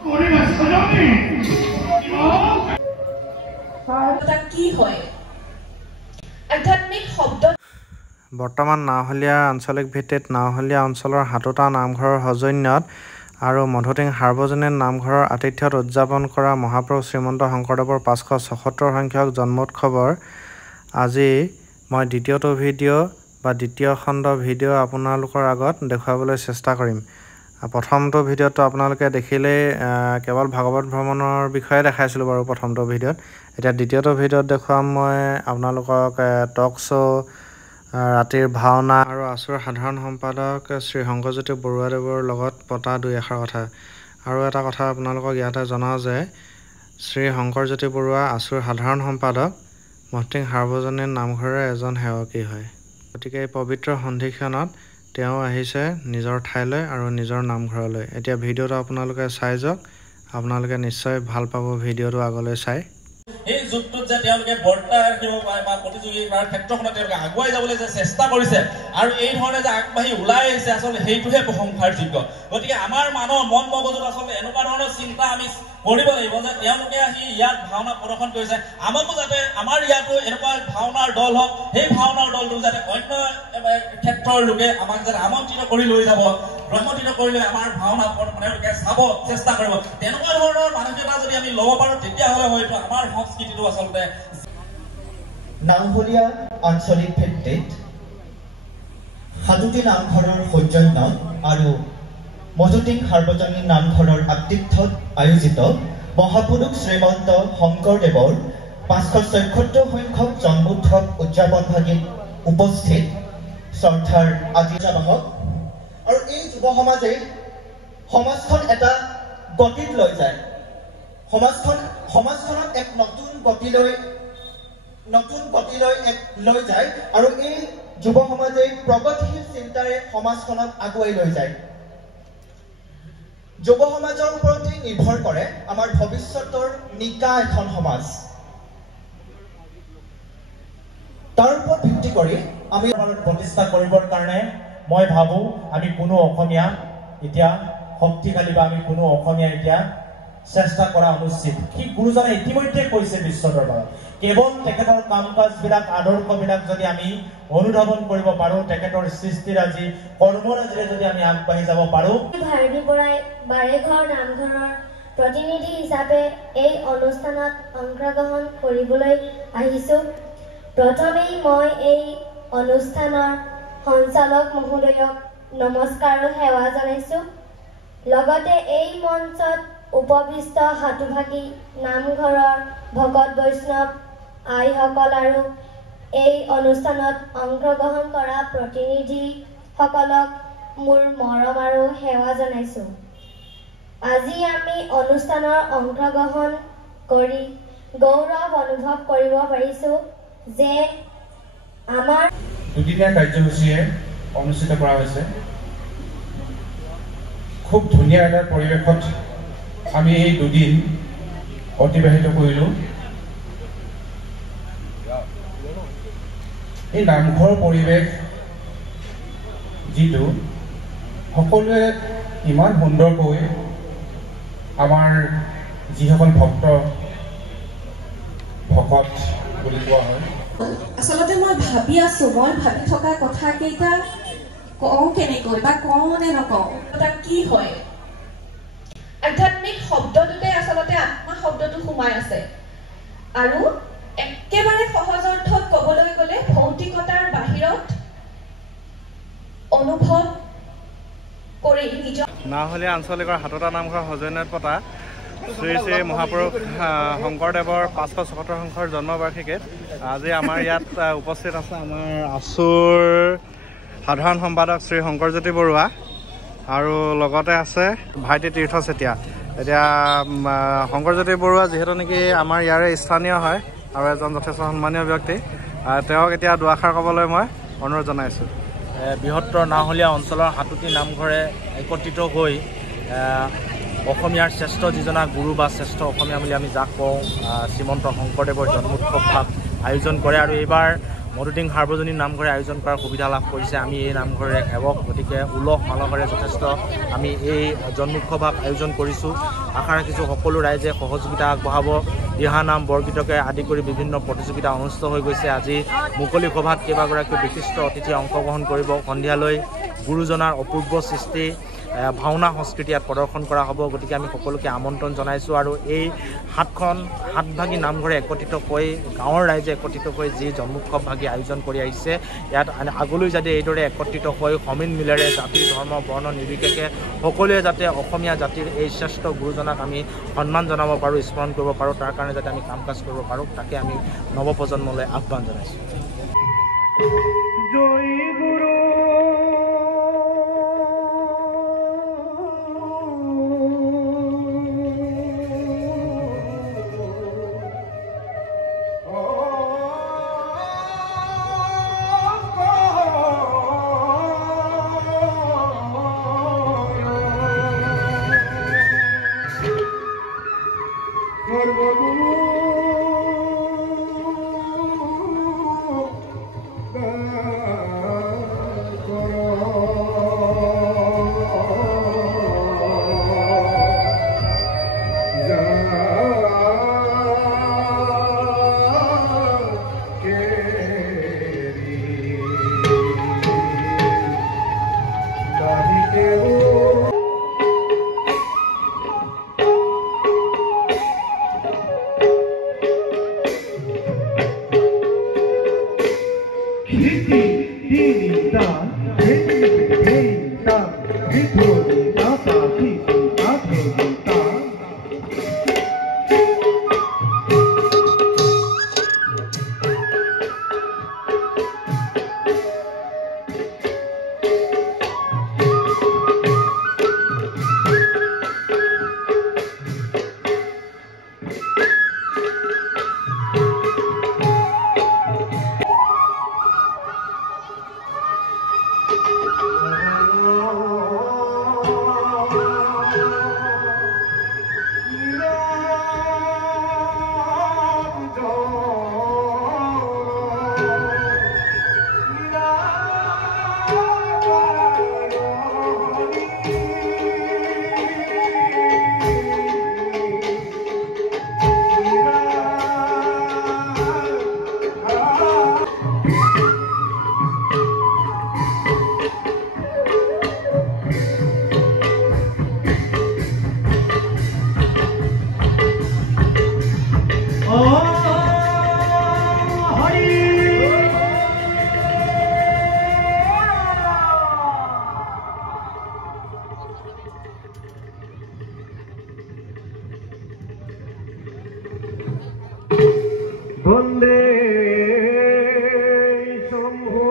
কি হয় আধ্যাত্মিক শব্দ বৰ্তমান নাওহলীয়া আঞ্চলিক ভিত্তিত নাওহলীয়া অঞ্চলৰ হাতোটা নামঘৰৰ সৌজন্যত আৰু মধুটিং সাৰ্বজনীন নামঘৰৰ আতিথ্যত উদযাপন কৰা মহাপুৰুষ শ্ৰীমন্ত শংকৰদেৱৰ 577 সংখ্যক জন্মোৎসৱৰ আজি মই দ্বিতীয় খণ্ড ভিডিঅ' আপোনালোকৰ আগত দেখুৱাবলৈ চেষ্টা কৰিম। প্ৰথমটো ভিডিঅ'টো আপোনালোকে দেখিলেই কেৱল ভাগৱত ভ্ৰমণৰ বিষয়ে দেখাইছিলোঁ বাৰু প্ৰথমটো ভিডিঅ'ত। এতিয়া দ্বিতীয়টো ভিডিঅ'ত দেখুৱাম মই আপোনালোকক টক শ্ব', ৰাতিৰ ভাওনা আৰু আছুৰ সাধাৰণ সম্পাদক শ্ৰী শংকৰজ্যোতি বৰুৱাদেৱৰ লগত পতা দুই এষাৰ কথা। আৰু এটা কথা আপোনালোকক ইয়াতে জনাওঁ যে শ্ৰী শংকৰজ্যোতি বৰুৱা আছুৰ সাধাৰণ সম্পাদক মধুটিং সাৰ্বজনীন নামঘৰৰে এজন সেৱকী হয়। গতিকে এই পবিত্ৰ সন্ধিক্ষণত তেওঁ আহিছে নিজৰ ঠাইলৈ আৰু নিজৰ নামঘৰলৈ। এতিয়া ভিডিঅ'টো আপোনালোকে চাই যাওক, আপোনালোকে নিশ্চয় ভাল পাব ভিডিঅ'টো আগলৈ চাই। এই যুগটোত যে তেওঁলোকে বৰ্তাই ৰাখিব পাৰে বা প্ৰতিযোগিতাৰ ক্ষেত্ৰখনত তেওঁলোকে আগুৱাই যাবলৈ যে চেষ্টা কৰিছে আৰু এই ধৰণে যে আগবাঢ়ি ওলাই আহিছে আচলতে সেইটোহে প্ৰশংসাৰ যোগ্য। গতিকে আমাৰ মানুহৰ মন মগজুত আচলতে এনেকুৱা ধৰণৰ চিন্তা আমি কৰিব লাগিব যে তেওঁলোকে আহি ইয়াত ভাওনা প্ৰদৰ্শন কৰিছে, আমাকো যাতে আমাৰ ইয়াতো এনেকুৱা ভাওনাৰ দল হওক, সেই ভাওনাৰ দলটো যাতে অন্য ক্ষেত্ৰৰ লোকে আমাক যাতে আমন্ত্ৰিত কৰি লৈ যাব, আমন্ত্ৰিত কৰি লৈ আমাৰ ভাওনা তেওঁলোকে চাব চেষ্টা কৰিব। তেনেকুৱা ধৰণৰ মানসিকতা যদি আমি ল'ব পাৰোঁ তেতিয়াহ'লে হয়তো আমাৰ সংস্কৃতিটো আচলতে নাওহলীয়া আঞ্চলিক ভিত্তিত সাতোটি নামঘৰৰ সৌজন্য আৰু মধুটিং সাৰ্বজনীন নামঘৰৰ আতিথ্যত আয়োজিত মহাপুৰুষ শ্ৰীমন্ত শংকৰদেৱৰ 574 সংখ্যক জন্মোৎসৱ উদযাপন ভাগিত উপস্থিত শ্ৰদ্ধাৰ আতিথ্য হওক। আৰু এই যুৱ সমাজে সমাজখন এটা গতিত লৈ যায়, সমাজখনক এক নতুন গতিলৈ লৈ যায় আৰু এই যুৱ সমাজে প্ৰগতিশীল চিন্তাৰে সমাজখনক আগুৱাই লৈ যায়। যুৱ সমাজৰ ওপৰতে নিৰ্ভৰ কৰে আমাৰ ভৱিষ্যতৰ নিকা এখন সমাজ। তাৰ ওপৰত ভিত্তি কৰি আমি প্ৰতিষ্ঠা কৰিবৰ কাৰণে মই ভাবোঁ আমি কোনো অসমীয়া এতিয়া শক্তিশালী বা আমি কোনো অসমীয়া এতিয়া চেষ্টা কৰা অনুচিত। কি গুৰুজনে ইতিমধ্যে কৈছে বিশ্ব দৰবাৰত, কেৱল তেখেতৰ কাম কাজবিলাক আদৰ্শবিলাক যদি আমি অনুধাৱন কৰিব পাৰোঁ, তেখেতৰ সৃষ্টিৰাজি কৰ্মৰাজিৰে যদি আমি আগবাঢ়ি যাব পাৰোঁ। ভাৰতী বৰাই বাৰেঘৰ নামঘৰৰ প্ৰতিনিধি হিচাপে এই অনুষ্ঠানত অংশগ্ৰহণ কৰিবলৈ আহিছোঁ। প্ৰথমেই মই এই অনুষ্ঠানৰ সঞ্চালক মহোদয়ক নমস্কাৰ আৰু সেৱা জনাইছোঁ। লগতে এই মঞ্চত উপবিষ্ট হাতোভাগী নামঘৰৰ ভকত বৈষ্ণৱ আইসকল আৰু এই অনুষ্ঠানত অংশগ্ৰহণ কৰা প্ৰতিনিধিসকলক মোৰ মৰম আৰু সেৱা জনাইছোঁ। আজি আমি অনুষ্ঠানৰ অংশগ্ৰহণ কৰি গৌৰৱ অনুভৱ কৰিব পাৰিছোঁ যে আমাৰ দুদিনীয়া কাৰ্যসূচীয়ে অনুষ্ঠিত কৰা হৈছে। খুব ধুনীয়া এটা পৰিৱেশত আমি এই দুদিন অতিবাহিত কৰিলোঁ। এই নামঘৰ পৰিৱেশ যিটো সকলোৱে ইমান সুন্দৰকৈ আমাৰ যিসকল ভকত বুলি কোৱা হয়, আচলতে মই ভাবি থকা কথাকেইটা কওঁ কেনেকৈ বা কওঁ নে নকওঁ, কি হয় আধ্যাত্মিক শব্দটোতে আচলতে আত্মা শব্দটো সোমাই আছে। আৰু একেবাৰে সহজ অৰ্থত ক'বলৈ গ'লে ভৌতিকতাৰ বাহিৰত অনুভৱ কৰি নিজৰ নাওহলীয়া আঞ্চলিকৰ হাতোটা নামঘৰ সৌজন্যত পতা শ্ৰী শ্ৰী মহাপুৰুষ শংকৰদেৱৰ 577 সংখ্যৰ জন্মবাৰ্ষিকীত আজি আমাৰ ইয়াত উপস্থিত আছে আমাৰ আছুৰ সাধাৰণ সম্পাদক শ্ৰী শংকৰজ্যোতি বৰুৱা আৰু লগতে আছে ভাইটি তীৰ্থ চেতিয়া। এতিয়া শংকৰজ্যোতি বৰুৱা যিহেতু নেকি আমাৰ ইয়াৰে স্থানীয় হয় আৰু এজন যথেষ্ট সন্মানীয় ব্যক্তি, তেওঁক এতিয়া দুআষাৰ ক'বলৈ মই অনুৰোধ জনাইছোঁ। বৃহত্তৰ নাওহলীয়া অঞ্চলৰ সাতোটি নামঘৰে একত্ৰিত হৈ অসমীয়াৰ শ্ৰেষ্ঠ যিজনা গুৰু বা শ্ৰেষ্ঠ অসমীয়া বুলি আমি যাক কওঁ শ্ৰীমন্ত শংকৰদেৱৰ জন্মোৎসৱ ভাগ আয়োজন কৰে। আৰু এইবাৰ মধুটিং সাৰ্বজনীন নামঘৰে আয়োজন কৰাৰ সুবিধা লাভ কৰিছে। আমি এই নামঘৰৰে সেৱক, গতিকে উলহ মালহেৰে যথেষ্ট আমি এই জন্মোৎসৱ আয়োজন কৰিছোঁ। আশা ৰাখিছোঁ সকলো ৰাইজে সহযোগিতা আগবঢ়াব। দিহানাম, বৰগীতকে আদি কৰি বিভিন্ন প্ৰতিযোগিতা অনুষ্ঠিত হৈ গৈছে। আজি মুকলি সভাত কেইবাগৰাকীও বিশিষ্ট অতিথিয়ে অংশগ্ৰহণ কৰিব। সন্ধিয়ালৈ গুৰুজনাৰ অপূৰ্ব সৃষ্টি ভাওনা সংস্কৃতি ইয়াত প্ৰদৰ্শন কৰা হ'ব। গতিকে আমি সকলোকে আমন্ত্ৰণ জনাইছোঁ। আৰু এই সাতভাগী নামঘৰে একত্ৰিত হৈ গাঁৱৰ ৰাইজে একত্ৰিত হৈ যি জন্মোৎসৱ ভাগি আয়োজন কৰি আহিছে, ইয়াত আগলৈ যাতে এইদৰে একত্ৰিত হৈ সমিল মিলেৰে জাতি ধৰ্ম বৰ্ণ নিৰ্বিশেষে সকলোৱে যাতে অসমীয়া জাতিৰ এই শ্ৰেষ্ঠ গুৰুজনাক আমি সন্মান জনাব পাৰোঁ, স্মৰণ কৰিব পাৰোঁ, তাৰ কাৰণে যাতে আমি কাম কাজ কৰিব পাৰোঁ, তাকে আমি নৱপ্ৰজন্মলৈ আহ্বান জনাইছোঁ। জয় গুৰু বন্দে শম্ভু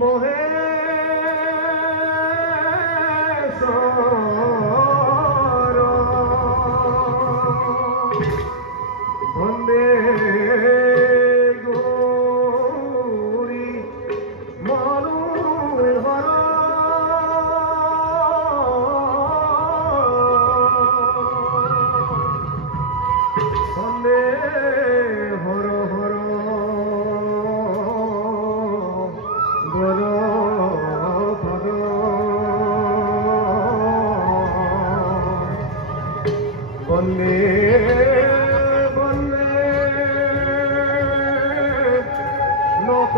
মহেশ্বৰ বন্দে গৌৰী মনোহৰ হৰ হৰ বৰ ভৰ বন্দে বন্দে লোক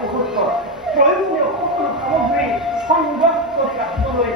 মুহূৰ্তত প্ৰয়োজনীয় সকলো সামগ্ৰী সংগ্ৰহ কৰি ৰাখিবলৈ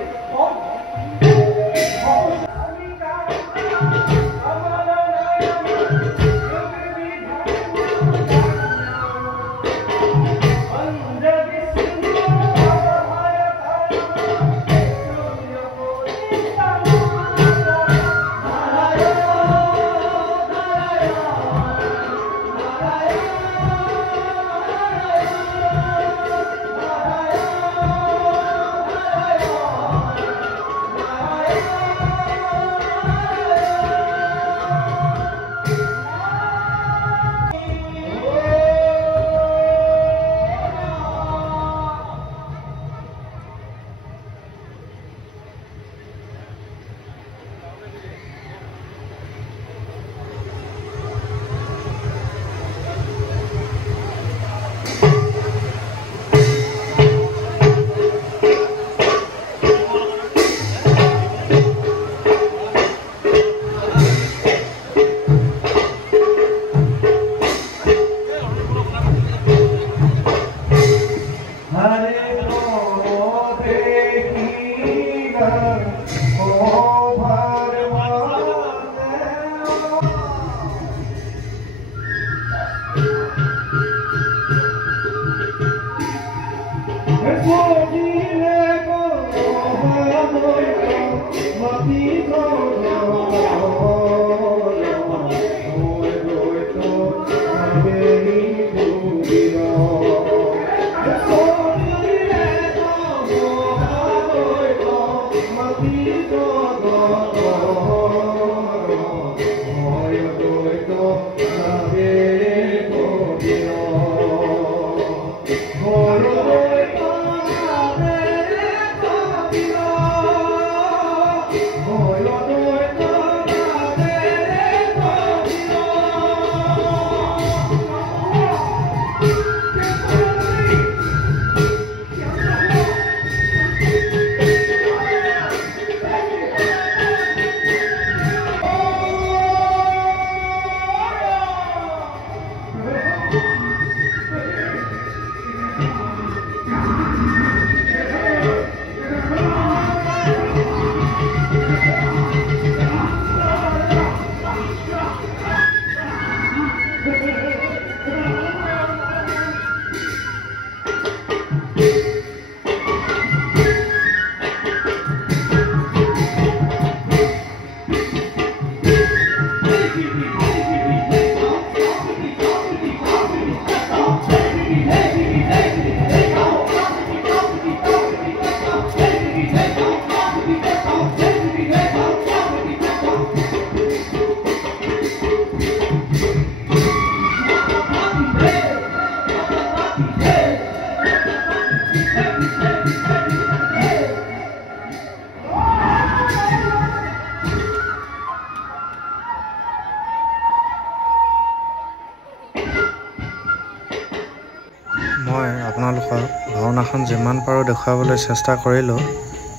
মই আপোনালোকক ভাওনাখন যিমান পাৰোঁ দেখুৱাবলৈ চেষ্টা কৰিলোঁ,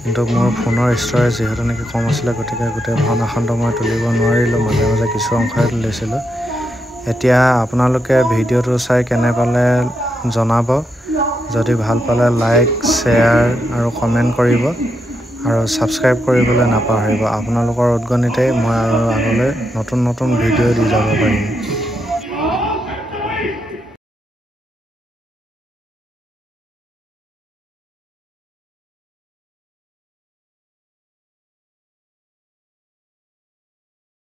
কিন্তু মোৰ ফোনৰ ষ্ট'ৰেজ যিহেতু নেকি কম আছিলে, গতিকে গোটেই ভাওনাখনটো মই তুলিব নোৱাৰিলোঁ, মাজে মাজে কিছু অংশহে তুলিছিলোঁ। এতিয়া আপোনালোকে ভিডিঅ'টো চাই কেনে পালে জনাব। যদি ভাল পালে লাইক, শ্বেয়াৰ আৰু কমেণ্ট কৰিব আৰু ছাবস্ক্ৰাইব কৰিবলৈ নাপাহৰিব। আপোনালোকৰ উদগনিতেই মই আৰু আগলৈ নতুন নতুন ভিডিঅ' দি যাব পাৰিম।